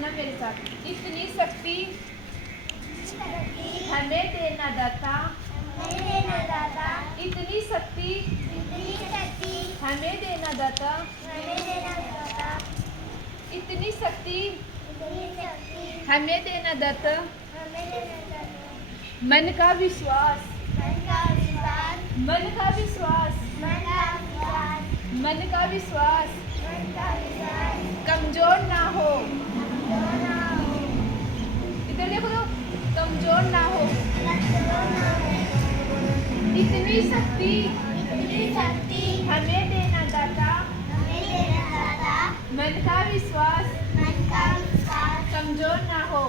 बोलना मेरे साथ। इतनी शक्ति हमें देना दाता, इतनी शक्ति हमें देना दाता, इतनी शक्ति हमें देना दाता। मन का विश्वास, मन का विश्वास, मन का विश्वास कमजोर ना हो। इधर देखो तो, कमजोर ना हो। इतनी शक्ति हमें देना दाता, मन का विश्वास कमजोर ना हो।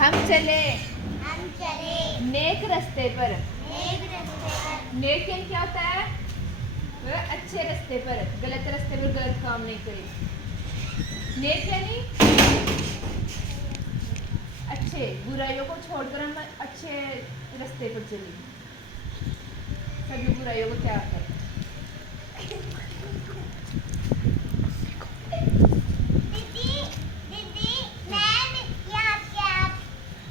हम चले नेक रास्ते पर। नेक क्या होता है? वह अच्छे रास्ते पर, गलत रास्ते पर गलत काम नहीं करे। नेक यानी अच्छे, बुराइयों को छोड़कर हम अच्छे रास्ते पर चले। सभी बुराइयों को त्याग कर।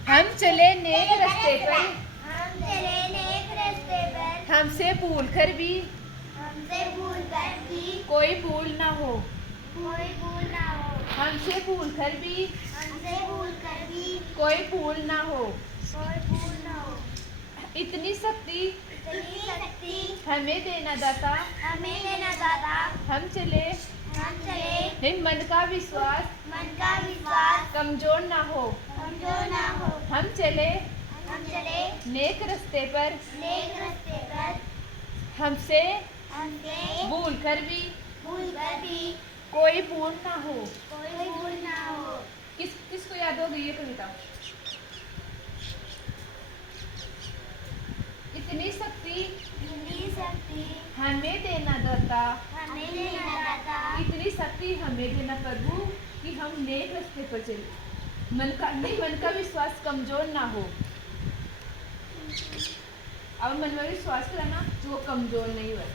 हम चले नेक रास्ते पर, हमसे भूल कर भी कोई भूल ना हो। हमसे भूल कर भी कोई भूल ना हो। इतनी शक्ति हमें देना दाता, हम चले मन का विश्वास कमजोर ना हो। हम चले नेक रास्ते पर, हमसे भूल कर भी कोई भूल ना हो। किसको याद होगी ये कविता? इतनी शक्ति हमें देना दाता, इतनी शक्ति हमें देना प्रभु कि हम नेक रास्ते पर चले। मन का विश्वास कमजोर ना हो। अब मन में विश्वास करना जो कमजोर नहीं हुआ।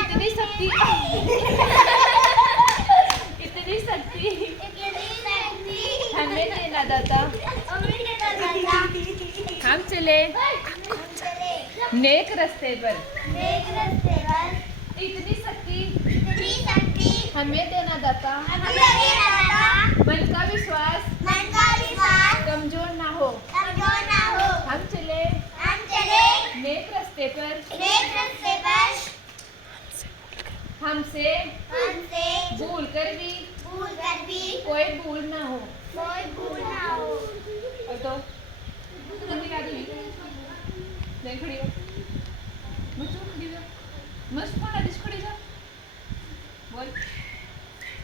इतनी शक्ति इतनी शक्ति हमें देना दाता, हम चले नेक रास्ते पर। इतनी शक्ति हमें देना दाता, मन का विश्वास कमजोर ना हो। हम चले नेक रास्ते पर, हमसे भूल कर भी कोई भूल ना हो। और तो खड़ी हो, मस्त खड़ी जा। बोल।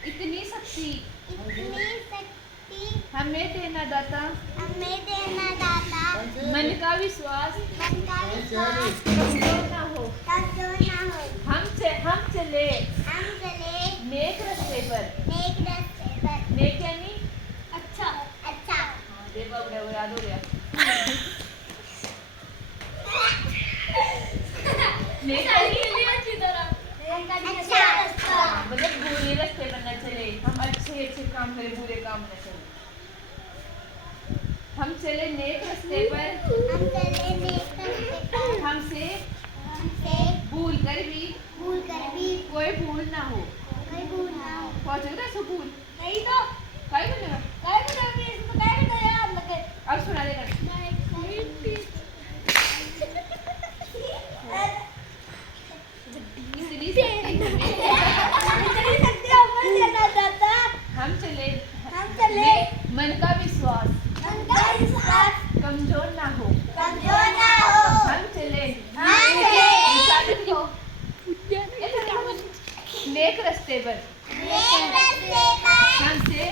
इतनी शक्ति हमें देना दाता, मन का विश्वास कमजोर ना हो। हम चले नेक रास्ते पर। नेक यानी अच्छा। देखो अब याद हो गया। नेक अच्छी तरह मतलब बुरे रास्ते पर न चले, हम अच्छे काम करें, बुरे काम न चले। हम चले नेक रास्ते पर, हमसे भूल कर भी कोई भूल ना हो। भूल नहीं तो अब सुना देगा। हम चले मन का विश्वास कमजोर ना हो। हम चले नेक रास्ते पर, हमसे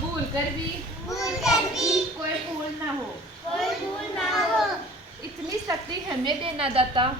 भूल कर भी कोई भूल ना हो। इतनी शक्ति हमें देना दाता।